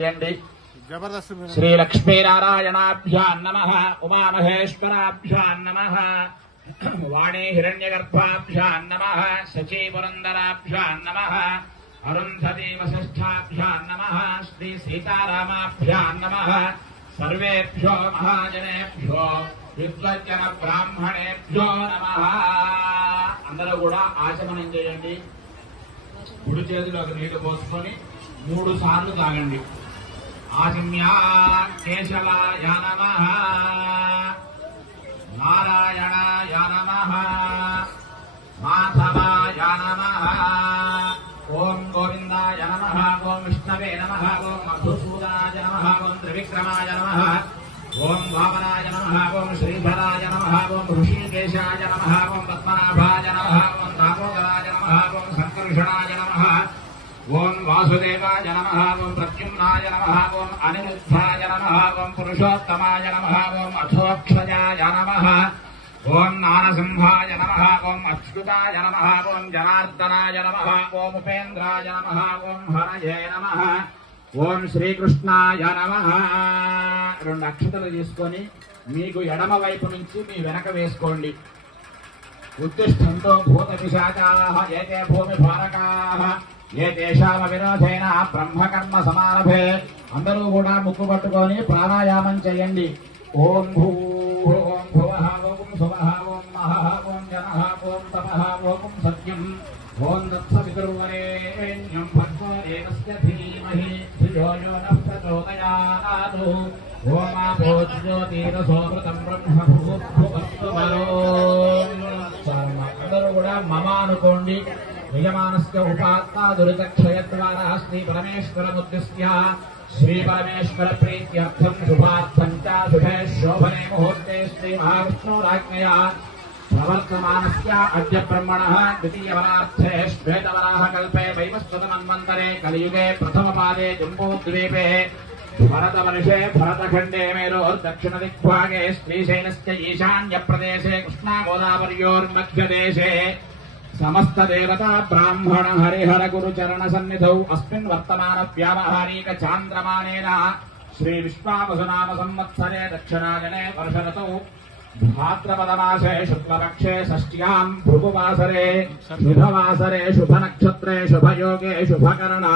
श्री लक्ष्मीनारायणाभ्यां नमः। उमामहेश्वराभ्यां नमः। वाणी हिरण्यगर्भाभ्यां नमः। शचीपुरन्दराभ्यां नमः। अरुन्धती वसिष्ठाभ्यां नमः। श्री सीतारामाभ्यां नमः। सर्वेभ्यो महाजनेभ्यो विद्वज्जन ब्राह्मणेभ्यो नमः। अंदरू कूडा आचमनं चेयंడి। కుడి చేతిలోకి నీళ్లు పోసుకొని 3 సార్లు తాగండి। आचम्या केशवाय नमः। नारायणाय नमः। माधवाय नमः। ओम गोविंदाय नमः। ओम विष्णवे नमः। ओम मधुसूदनाय नमः। ओम त्रिविक्रमाय नमः। ओम वामनाय नमः। ओम श्रीधराय नमः। ओम ऋषिकेशाय नमः। ओम पद्मनाभाय नमः। ओम दामोदराय नमः। ओम संकर्षणाय नमः। ओम वासुदेवाय नमः। ओम प्रद्युम्नाय नमः। ओम अनिरुद्धाय नमः। ओम पुरुषोत्तमाय नमः। ओम अथोक्षजाय नमः। ओम नारसिंहाय नमः। ओम अच्युताय नमः। ओम जनार्दनाय नमः। ओम उपेन्द्राय नमः। ओम हरये नमः। ओम श्रीकृष्णाय नमः। 2 అక్షతలు తీసుకొని మీకు ఎడమ వైపు నుంచి మీ వెనక వేసుకోండి। ఉత్తిష్టంతో భూత పిశాచాః ఏతే భూమి భారకాః ఏ దేశామ విరోధేన బ్రహ్మకర్మ సమారభే। అందరూ కూడా ముక్కు పట్టుకొని ప్రాణాయామం చేయండి। ఓం భూ ఓం భువః ఓం సువః ఓం మహః ఓం జనః ఓం తపః ఓం సత్యం ఓం దత్సవితుర్వరేణ్యం భర్గో దేవస్య ధీమహి ధియో యో నః ప్రచోదయాత్। ఓం ఆపో జ్యోతిరసోమృతం బ్రహ్మ భూర్భువస్సు వరోం। అందరూ కూడా మమ అనుకోండి। నియమానస్య ఉపాత్మా దురితక్షయద్వారా శ్రీ పరమేశ్వరముద్దిశ్య శ్రీ పరమేశ్వర ప్రీత్యర్థం శుభార్థం చ శుభే శోభనే ముహూర్తే శ్రీ మహావిష్ణురాజ్ఞయా ప్రవర్తమానస్య అద్య బ్రహ్మణః ద్వితీయవరార్థే శ్వేతవరాహ కల్పే వైవస్వతమన్వంతరే కలియుగే ప్రథమపాదే జంబూద్వీపే భరతవర్షే భరతఖండే మేరోర్దక్షిణ దిగ్భాగే శ్రీశైలస్య ఈశాన్య ప్రదేశే కృష్ణా గోదావర్యోర్మధ్యదేశే समस्त देवता ब्राह्मण हरिहर गुरु चरण सन्निधौ अस्मिन् वर्तमान व्यावहारिक चान्द्रमानेन श्री विश्वावसुनाम संवत्सरे दक्षिणायने वर्षऋतौ भाद्रपदमासे शुक्लपक्षे षष्ट्यां भृगुवासरे शुभवासरे शुभनक्षत्रे शुभयोगे शुभकरण